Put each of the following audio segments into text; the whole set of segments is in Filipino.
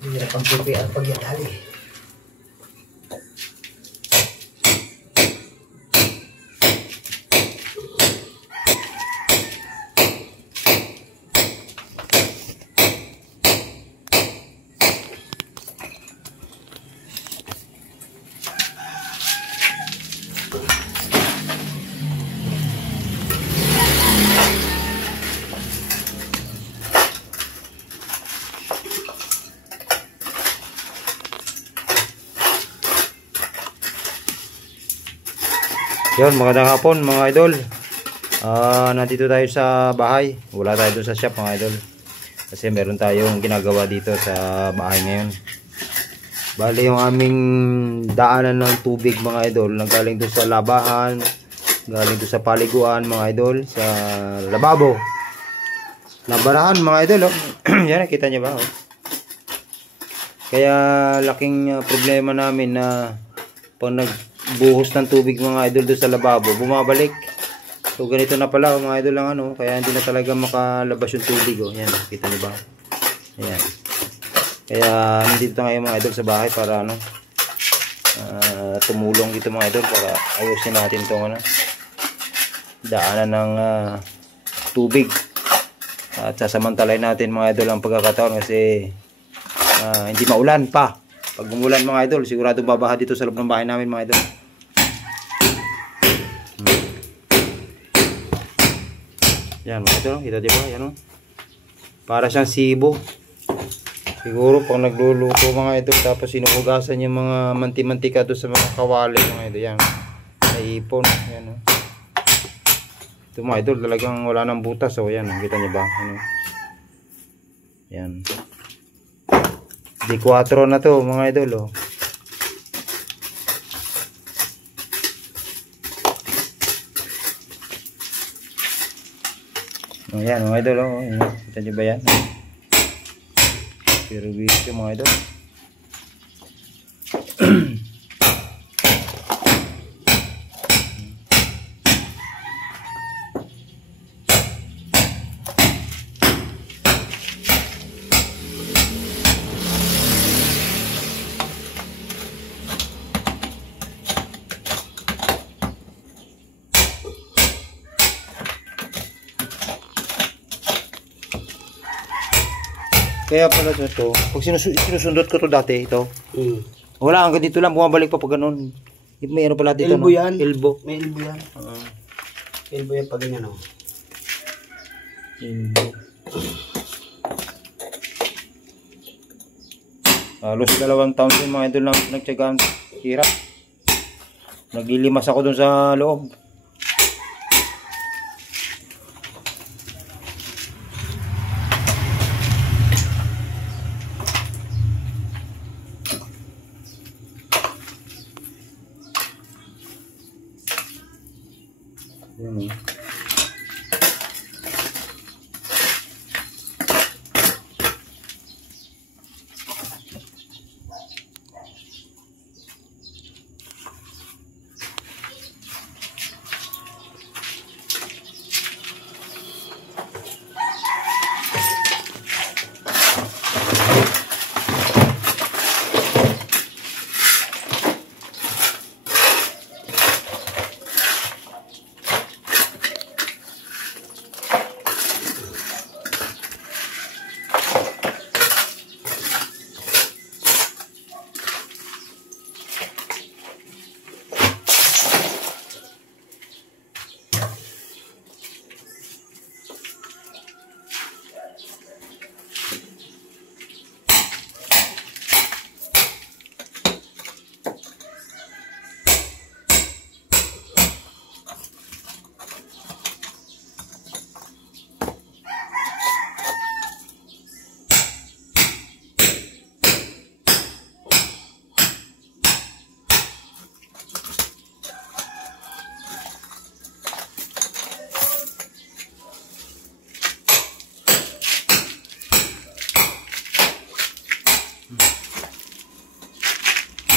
Hirap ang prepare pag yatali. Yun, magandang hapon mga idol. Nandito tayo sa bahay. Wala tayo doon sa shop mga idol. Kasi meron tayong ginagawa dito sa bahay ngayon. Bali yung aming daanan ng tubig mga idol, nanggaling doon sa labahan, galing doon sa paliguan mga idol, sa lababo. Nabarahan mga idol. Oh. Yan, nakita nyo ba? Oh. Kaya laking problema namin na pag buhos ng tubig mga idol doon sa lababo, bumabalik. So ganito na pala mga idol lang ano, kaya hindi na talaga makalabas yung tubig. Oh. Yan, kita niyo ba? Ayan. Kaya nandito ngayon mga idol sa bahay para ano, tumulong dito mga idol para ayusin natin tong ano, daanan ng tubig. At sasamantalahin natin mga idol ang pagkakataon kasi hindi maulan pa. Pag umulan mga idol, sigurado babaha dito sa loob ng bahay namin mga idol. Yan mga idol, kita diba? Yan o. Para siyang sibo. Siguro pag nagluluto mga idol, tapos sinuhugasan yung mga manti-mantika doon sa mga kawali mga idol. Yan. Naipon. Yan o. Ito mga idol, talagang wala nang butas. O yan, kita niyo ba? Ano? Yan. D4 na to mga idol. Oh. Ayan mga idol. Oh. Kita nyo ba yan? Pero video mga idol. Kaya pala ito, pag sinusundot ko to dati, ito, wala, hanggang dito lang, bumabalik pa pag ganun. May ano pala dito, elbow no? Yan. Elbow. May elbow yan. Elbow yan pag ganyan, no? Elbow. Halos 2 taon din mga idol lang nagtsagaan. Hirap. Naglilimas ako dun sa loob. Yan.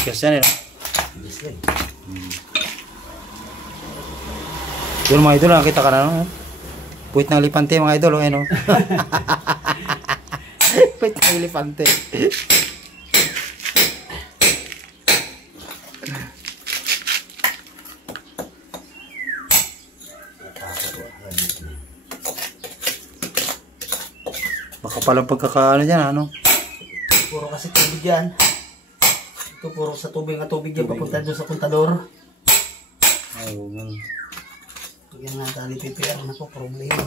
Kasi yan Yun mga idol, nakakita ka na no? Puwit ng elepante mga idol, oh, ano? Puwit ng elepante. Baka palang pagkakaano dyan, ano? Puro kasi tubig yan. Ito puro sa tubig nga tubig yan. Papunta doon sa kontador. Ayun. Yan nga, tali PPR na po. Problema.